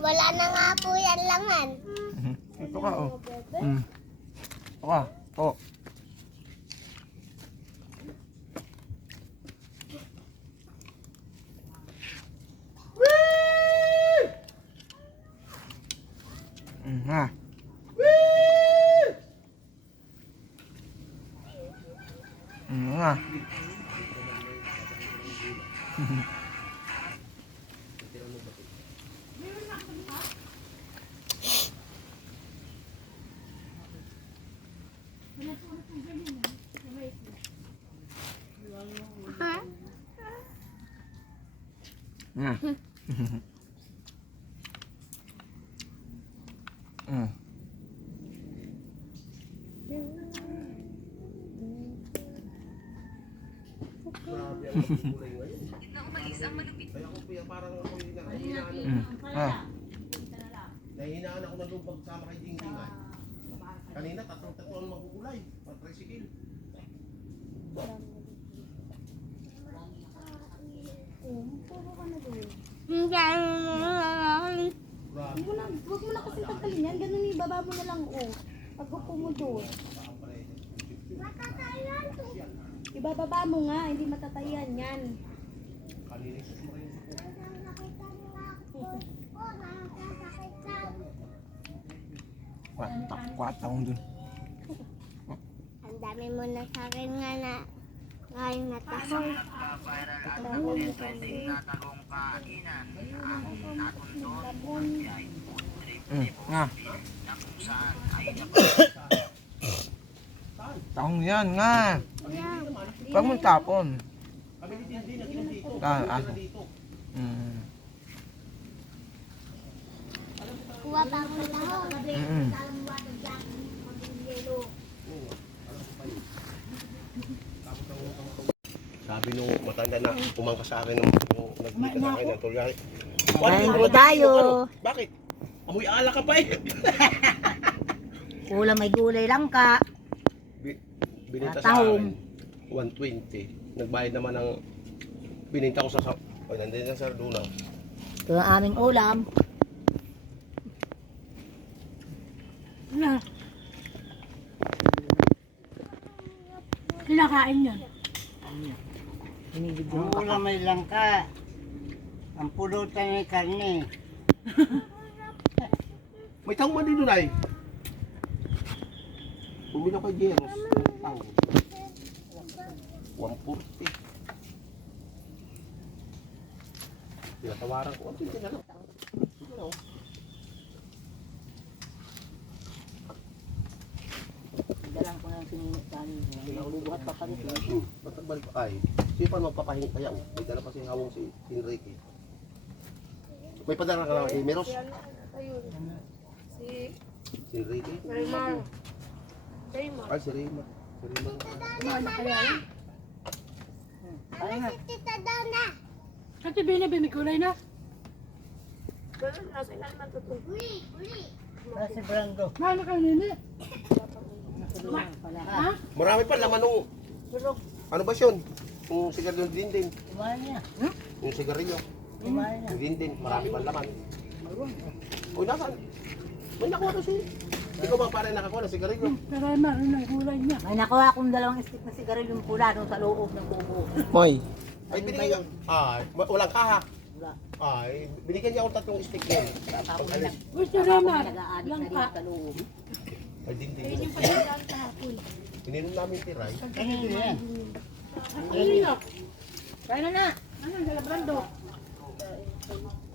Wala na nga po yan laman. Ito ka, oh. Ito ka, ito. Ha. Ha. Nahihinaan ako ng lubag sama kay Dingding. Kanina, tatlong ang magugulay. Pag-tricycle. Huwag mo na kasi tanggalin yan. Ganun ibaba mo na lang, oh. Pag-upo mo doon. Ibababa mo nga, hindi matatayan yan. Kwatang dun. Ang dami mo na sa akin nga na ngayon natahol. Nga. Tahong yan nga. Huwag mong tapon. Aso. Kuha pa ako ng tahol. Sabi nung matanda na umangka sa akin nung nagbita sa akin ng tulyari. Kain po tayo. Bakit? Amoy ala ka pa eh. Ulam may gulay lang ka. Bininta sa akin 120. Nagbayad naman ng bininta ko sa nandun sa Sarduna. Ito ang aming ulam. Kinakain yan. Binibigyan Ang ulam may langka. Ang pulutan ay karne. May taong man din doon ay. Bumili ako kay Jeros. Taong. 140. Tinatawaran ko. Ang pinti na lang. Sige na oh. Dalang ko ng sinunod tayo. Bubuhat pa palit. Ba't nagbalik pa ay? Sino pa magpapahingi kaya? May dala pa si Hawong si Enrique. May padala ka na kay Meros? Si Enrique? Raymar. Ay, si Raymar. Si Raymar. Ay nga. Tita daw na. Kasi binikulay na. Uli. Kasi Brando. Mahal ka nini. Ha? Marami pa laman nung... Ano ba yun? Yung sigarilyo din din. Kumain niya. Yung sigarilyo. Kumain niya. Yung din. Marami pa laman. Uy, nasaan? May nakuha na siya. Hindi ko ba pare nakakuha ng sigarilyo? Pero ay maroon ng gulay niya. May nakuha akong 2 stick na sigarilyong pula doon sa loob ng kubo. Moy. Ay, binigyan niya. Walang kaha. Wala. Ay, binigyan niya ako 3 stick niya. Tapos Pag-alis. Gusto naman. nag-aadik na Langka. dito sa loob. Ay, din din. Yung pagkakang kahapon. Ininom namin tiray. Kanina yan. Ayun. Kaya na na. Ano ang galabrando?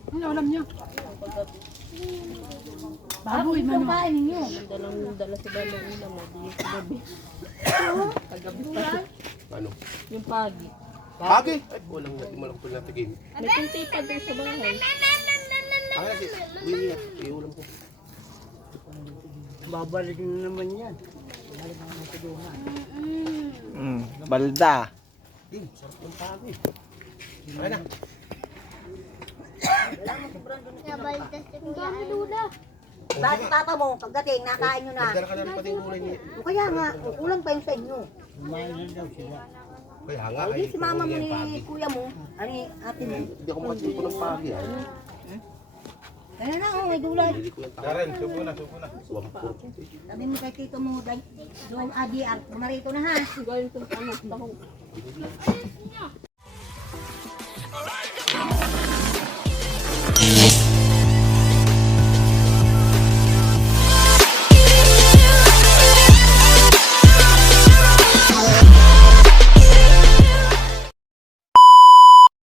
Ano alam niyo? Baboy man. Ang kain ninyo. Ano? Yung pagi. Pagi? Ay, walang natin mo lang ito natigim. May kunti pa doon sa bahay. Ay, kasi, Willie na. Iulam ko. Babalik na naman yan. Balda. Din, sarap ng pagi. Ay na. Nabaltas. Ang dami lula. Bakit papa mo, pagdating, nakain nyo na. Nagdala ka na rin pati yung gulay niya. O kaya nga, kulang pa yung sa inyo. Kumain na daw sila. Kaya nga, O ay, di si mama mo kukunin ni yung pagi. kuya mo, ani ate mo. Hindi ako makatipo ng pagi ay. Kaya na, may gulay. Hindi ko yung tao. Karen, subo na. Wampur. Sabi mo kay tito mo, doon ADR, marito na ha. Gawin ko sa anak. Bako.